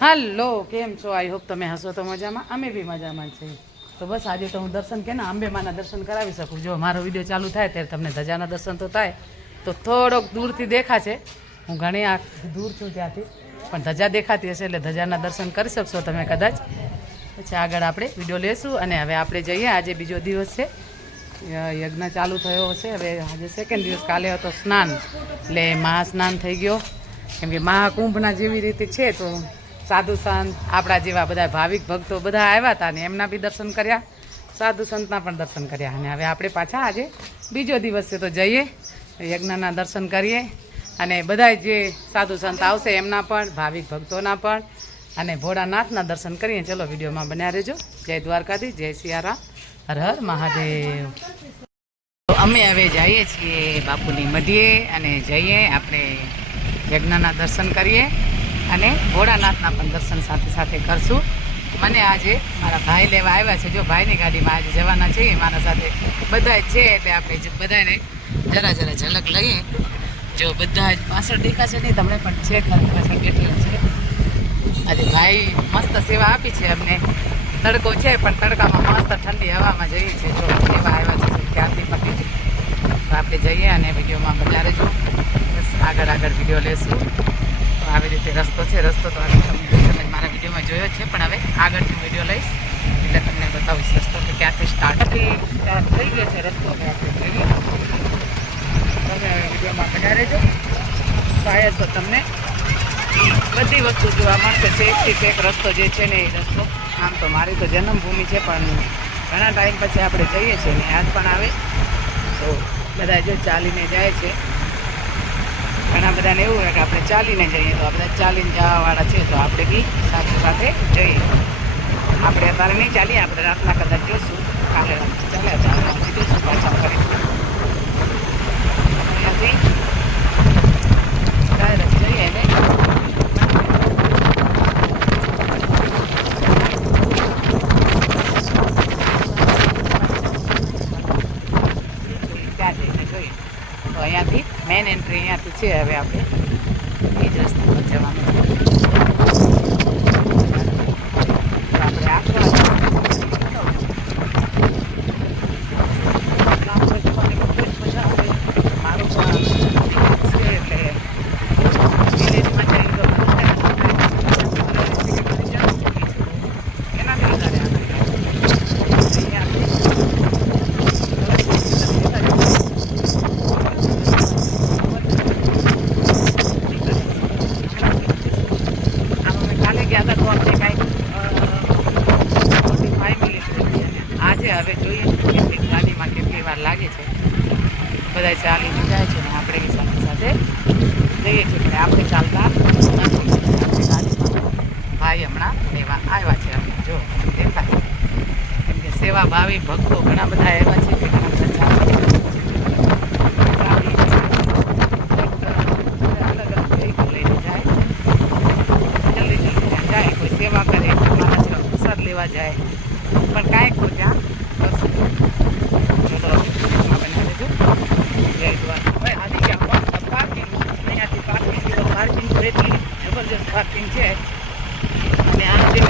હાલો, કેમ છો? I hope તમે હશો તો મજામાં. અમે બી મજામાં છીએ. તો બસ આજે તો હું દર્શન કે અંબે માના દર્શન કરાવી શકું. જો મારો વિડીયો ચાલુ થાય ત્યારે તમને ધજાના દર્શન તો થાય. તો થોડોક દૂરથી દેખાશે. હું ઘણી દૂર છું ત્યાંથી, પણ ધજા દેખાતી હશે એટલે ધજાના દર્શન કરી શકશો તમે કદાચ. પછી આગળ આપણે વિડીયો લેશું અને હવે આપણે જઈએ. આજે બીજો દિવસ છે, યજ્ઞ ચાલુ થયો હશે. હવે આજે સેકન્ડ દિવસ, કાલે હતો સ્નાન, એટલે મહાસ્નાન થઈ ગયો. કેમ કે મહાકુંભના જેવી રીતે છે તો સાધુ સંત આપણા જેવા બધા ભાવિક ભક્તો બધા આવ્યા હતા ને એમના બી દર્શન કર્યા, સાધુ સંતના પણ દર્શન કર્યા. અને હવે આપણે પાછા આજે બીજો દિવસ છે તો જઈએ, યજ્ઞના દર્શન કરીએ અને બધા જે સાધુ સંત આવશે એમના પણ, ભાવિક ભક્તોના પણ, અને ભોળાનાથના દર્શન કરીએ. ચલો વિડીયોમાં બન્યા રહેજો. જય દ્વારકાધીશ, જય સિયારામ, હર હર મહાદેવ. તો અમે હવે જઈએ છીએ બાપુની મધ્યે અને જઈએ આપણે યજ્ઞના દર્શન કરીએ અને ભોળાનાથના પણ દર્શન સાથે સાથે કરશું. મને આજે મારા ભાઈ લેવા આવ્યા છે. જો ભાઈની ગાડીમાં આજે જવાના છીએ મારા સાથે બધા જ છે, એટલે આપણે બધાને જરા ઝલક લઈએ. જો બધા જ પાછળ દેખાશે નહીં તમને, પણ છે ખરી પાછળ બેઠેલા છે. આજે ભાઈ મસ્ત સેવા આપી છે અમને. તડકો છે પણ તડકામાં મસ્ત ઠંડી હવામાં જઈએ છીએ. જો સેવા આવ્યા છે ક્યાંથી પતી. તો આપણે જઈએ અને વિડીયોમાં બધા રહેજો. બસ આગળ વિડીયો લેશું. તો આવી રીતે રસ્તો છે. રસ્તો તો તમે મારા વિડીયોમાં જોયો છે, પણ હવે આગળથી વિડીયો લઈશ એટલે તમને બતાવીશ રસ્તો કે ક્યાંથી સ્ટાર્ટ થઈ ગયો છે રસ્તો. આપણે જોઈએ તમે વિડીયોમાં બધા રહેજો. શાયદ તો તમને બધી વસ્તુ જોવા મળશે. એકથી એક રસ્તો જે છે ને એ રસ્તો. આમ તો મારી તો જન્મભૂમિ છે, પણ ઘણા ટાઈમ પછી આપણે જઈએ છીએ ને યાદ પણ આવે. તો બધા જો ચાલીને જાય છે. ઘણા બધાને એવું હોય કે આપણે ચાલીને જઈએ, તો આપણે ચાલીને જવાવાળા છે તો આપણે બી સાથે જઈએ. આપણે અત્યારે નહીં ચાલીએ, આપણે રાતના કદાચ જોઈશું, કાલે ચાલ્યા જવાનું જોઈશું પાછા ફરી. અહીંયાથી ડાયરેક્ટ જઈએ ને ત્યાં જઈને જોઈએ. તો અહીંયાથી મેન એન્ટ્રી અહીંયાથી છે. હવે આપણે એ જ રસ્તા પર જવાનું છે. આપણે આખા મારું પણ છે એટલે વિલેજમાં જઈને તો એનાથી વધારે હવે જોઈએ કેટલી ગાડીમાં કેટલી વાર લાગે છે. બધા ચાલીને જાય છે ને આપણે એ સાથે જઈએ છીએ, પણ આપણે ચાલતા નથી. આપણી ગાડીમાં ભાઈ હમણાં લેવા આવ્યા છે. આપણે જો દેખાય, કેમ કે સેવા ભાવી ભક્તો ઘણા બધા આવ્યા છે કે ઘણા બધા ચાલવા અલગ અલગ વેહિકલ લઈને જાય, જલ્દી જાય. કોઈ સેવા કરે, મારા જેવા પ્રસાદ લેવા જાય, પણ કાંઈક તો ત્યાં પાર્કિંગ છે. અને આ જે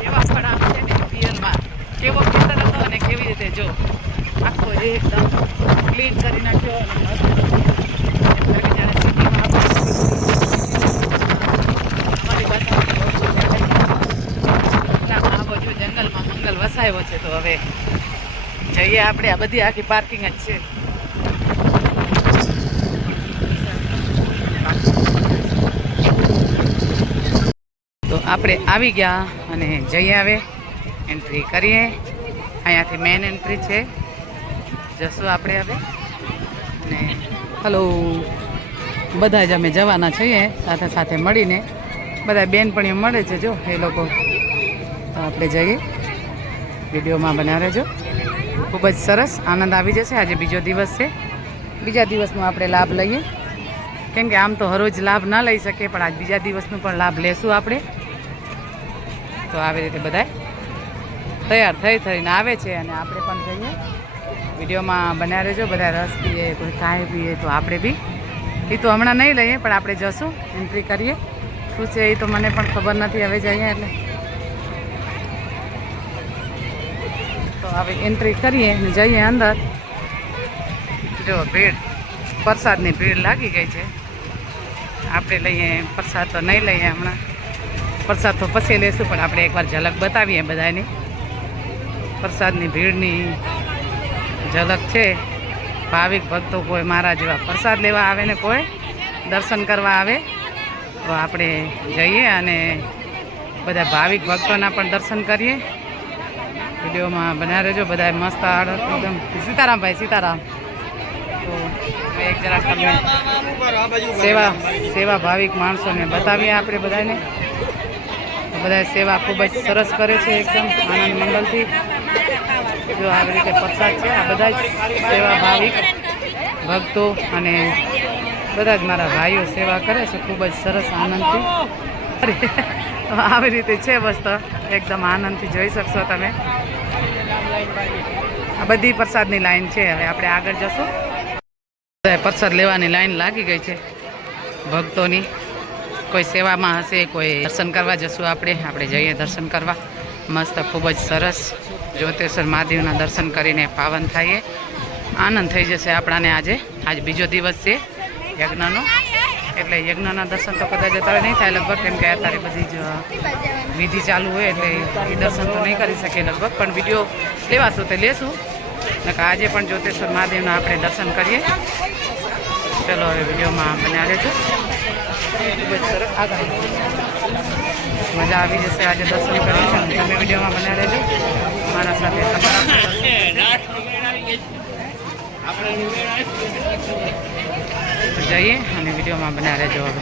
કેવા પણ આમ છે ને રિયલમાં કેવો ખેતર હતો અને કેવી રીતે જો આખો એકદમ ક્લીન કરી નાખ્યો. અને મસ્ત જાણે સિટીમાં અમારી આ બાજુ જંગલમાં મંગલ વસાયો છે. તો હવે જઈએ આપણે. આ બધી આખી પાર્કિંગ જ છે. તો આપણે આવી ગયા અને જઈએ હવે એન્ટ્રી કરીએ. અહીંયાથી મેન એન્ટ્રી છે. જશું આપણે હવે. અને હલો, બધા જ અમે જવાના છીએ સાથે મળીને. બધા બેનપણીઓ મળે છે જો એ લોકો. તો આપણે જઈએ, વિડીયોમાં બન્યા રહેજો. ખૂબ જ સરસ આનંદ આવી જશે. આજે બીજો દિવસ છે. બીજા દિવસનો આપણે લાભ લઈએ, કેમ કે આમ તો હરોજ લાભ ના લઈ શકીએ, પણ આજ બીજા દિવસનો પણ લાભ લેશું આપણે. તો આવી રીતે બધા તૈયાર થઈને આવે છે અને આપણે પણ જઈએ. વિડીયોમાં બન્યા રહેજો. બધા રસ પીએ, કોઈ કાંઈ પીએ, તો આપણે બી એ તો હમણાં નહીં લઈએ, પણ આપણે જશું, એન્ટ્રી કરીએ. શું છે એ તો મને પણ ખબર નથી, હવે જઈએ એટલે તો હવે એન્ટ્રી કરીએ ને જઈએ અંદર. જો ભીડ, પ્રસાદની ભીડ લાગી ગઈ છે. આપણે લઈએ પ્રસાદ તો નહીં લઈએ હમણાં, પ્રસાદ તો પછી લેશું, પણ આપણે એકવાર ઝલક બતાવીએ બધાની. પ્રસાદની ભીડની ઝલક છે. ભાવિક ભક્તો કોઈ મારા જેવા પ્રસાદ લેવા આવે ને કોઈ દર્શન કરવા આવે તો આપણે જઈએ અને બધા ભાવિક ભક્તોના પણ દર્શન કરીએ. વિડીયોમાં બના રહેજો. બધા મસ્ત એકદમ સીતારામભાઈ, સીતારામ. તો એક જરાક તમને સેવા ભાવિક માણસોને બતાવીએ આપણે બધાને. બધા સેવા ખૂબ જ સરસ કરે છે, એકદમ આનંદ મંગલથી. જો આવી રીતે પ્રસાદ છે, આ બધા જ સેવા ભાવિક ભક્તો અને બધા જ મારા ભાઈઓ સેવા કરે છે ખૂબ જ સરસ આનંદથી. આવી રીતે છે વસ્તુ, એકદમ આનંદથી જોઈ શકશો તમે. આ બધી પ્રસાદની લાઈન છે. હવે આપણે આગળ જશું. પ્રસાદ લેવાની લાઈન લાગી ગઈ છે ભક્તોની. કોઈ સેવામાં હશે, કોઈ દર્શન કરવા જશું. આપણે જઈએ દર્શન કરવા. મસ્ત ખૂબ જ સરસ જ્યોતેશ્વર મહાદેવના દર્શન કરીને પાવન થઈએ. આનંદ થઈ જશે આપણાને. આજ બીજો દિવસ છે યજ્ઞનો, એટલે યજ્ઞના દર્શન તો કદાચ અત્યારે નહીં થાય લગભગ, કેમ કે અત્યારે બધી જ વિધિ ચાલુ હોય એટલે એ દર્શન તો નહીં કરી શકીએ લગભગ, પણ વિડીયો લેવાશું તો લેશું. આજે પણ જ્યોતેશ્વર મહાદેવના આપણે દર્શન કરીએ. ચલો હવે વિડીયોમાં બન્યા રહેજો. ખૂબ જ સરસ આગળ મજા આવી જશે આજે દર્શન કરીએ. તમે વિડીયોમાં બન્યા રહેજો મારા સાથે. જઈએ અને વિડીયોમાં બન્યા રહેજો. હવે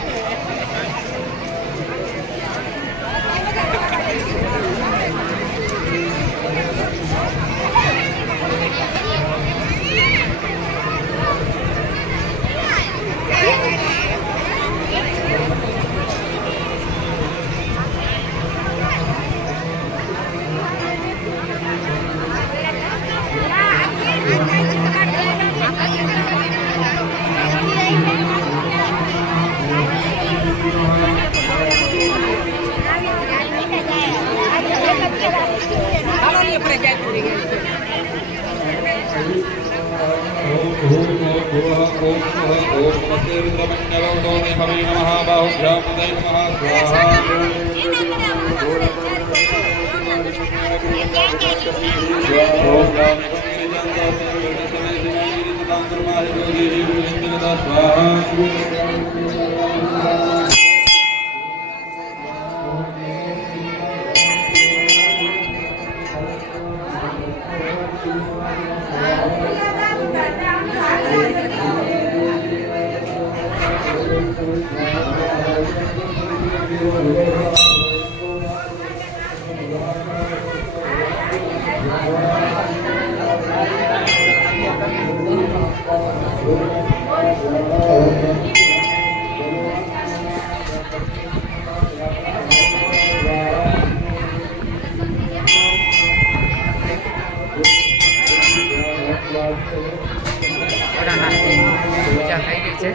પૂજા થઈ ગઈ છે.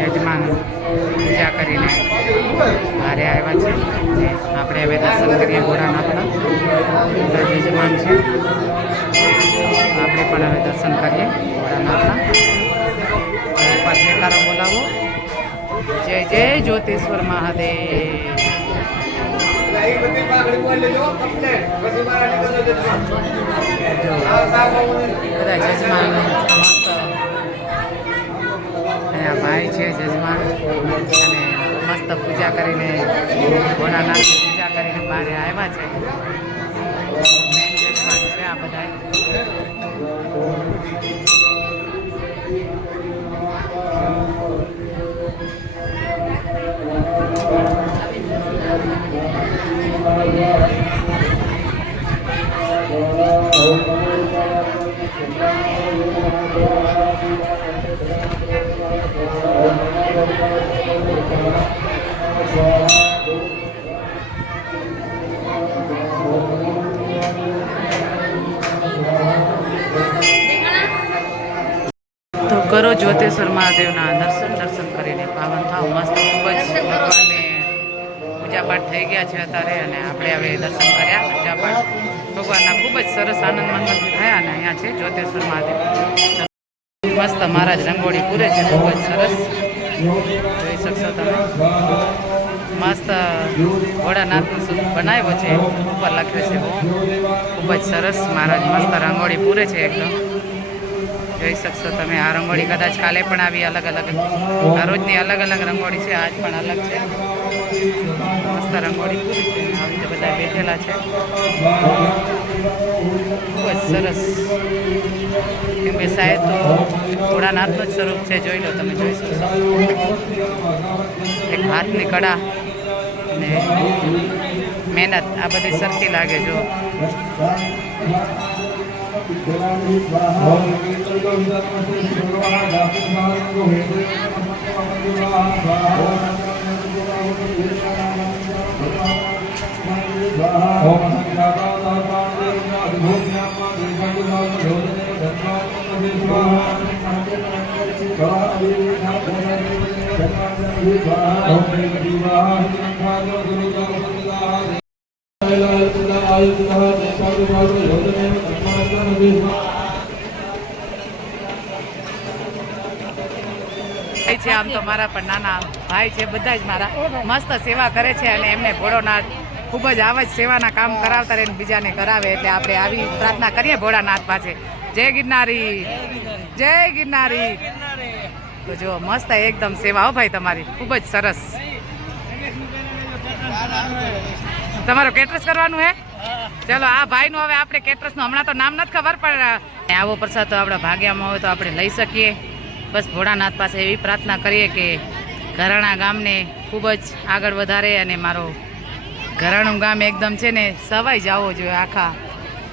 યજમાન પૂજા કરીને બહારે આવ્યા છે. આપણે હવે દર્શન કરીએ ભોળાનાથના. યજમાન છે, આપણે પણ હવે દર્શન કરીએ ભોળાનાથના. એકવાર જયકારો બોલાવો. જય જય જ્યોતેશ્વર મહાદેવ. બધા જજમાન મસ્ત. અહીંયા ભાઈ છે જજમાન, અને મસ્ત પૂજા કરીને ભોળાનાથની પૂજા કરીને બહાર આવ્યા છે. મેન જજમાન છે આ બધા. કરો જ્યોતેશ્વર મહાદેવના દર્શન કરીને પાવન થાવ મસ્ત ખૂબ જ ભગવાનને પૂજાપાઠ થઈ ગયા છે અત્યારે અને આપણે હવે દર્શન કર્યા પૂજાપાઠ ભગવાનના ખૂબ જ સરસ આનંદ મંગલથી થયા અને અહીંયા છે જ્યોતેશ્વર મહાદેવ મસ્ત મહારાજ રંગોળી પૂરે છે ખૂબ જ સરસ જોઈ શકશો તમે મસ્ત ભોળાનાથનું બનાવ્યો છે ઉપર લખ્યું છે ખૂબ જ સરસ મહારાજ મસ્ત રંગોળી પૂરે છે એકદમ જોઈ શકશો તમે આ રંગોળી કદાચ કાલે પણ આવી અલગ અલગ આ રોજની અલગ અલગ રંગોળી છે આજ પણ અલગ છે મસ્ત રંગોળી પૂરી છે આવી રીતે બધા બેઠેલા છે ખૂબ જ સરસ કેમ કે સાહેબ તો ભોળાનાથનું જ સ્વરૂપ છે જોઈ લો તમે જોઈ શકશો એક હાથની કળા ને મહેનત આ બધી સરખી લાગે જો છે આમ તો મારા પણ નાના ભાઈ છે બધા જ મારા મસ્ત સેવા કરે છે અને એમને ભોળોનાથ ખૂબ જ આવા જ સેવાના કામ કરાવતા રહે બીજાને કરાવે એટલે આપણે આવી પ્રાર્થના કરીએ ભોળાનાથ પાસે જય ગિરનારી જય ગિરનારી તો જો મસ્ત એકદમ સેવા હો ભાઈ તમારી ખૂબ જ સરસ તમારો કેટરસ કરવાનું હે ચલો આ ભાઈનું હવે આપણે કેટરસનું હમણાં તો નામ નથી ખબર પણ આવો પ્રસાદ તો આપણા ભાગ્યમાં હોય તો આપણે લઈ શકીએ બસ ભોળાનાથ પાસે એવી પ્રાર્થના કરીએ કે ઘરાણા ગામને ખૂબ જ આગળ વધારે અને મારો ઘરાણું ગામ એકદમ છે ને સવાઈ જવો જોઈએ આખા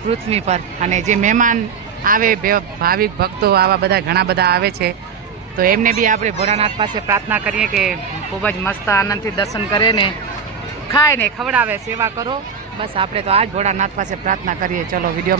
પૃથ્વી પર અને જે મહેમાન આવે ભાવિક ભક્તો આવા બધા ઘણા બધા આવે છે તો એમને બી આપણે ભોળાનાથ પાસે પ્રાર્થના કરીએ કે ખૂબ જ મસ્ત આનંદથી દર્શન કરે ને ખાય ને ખવડાવે સેવા કરો બસ આપણે તો આ જ ભોળાનાથ પાસે પ્રાર્થના કરીએ ચલો વિડીયોમાં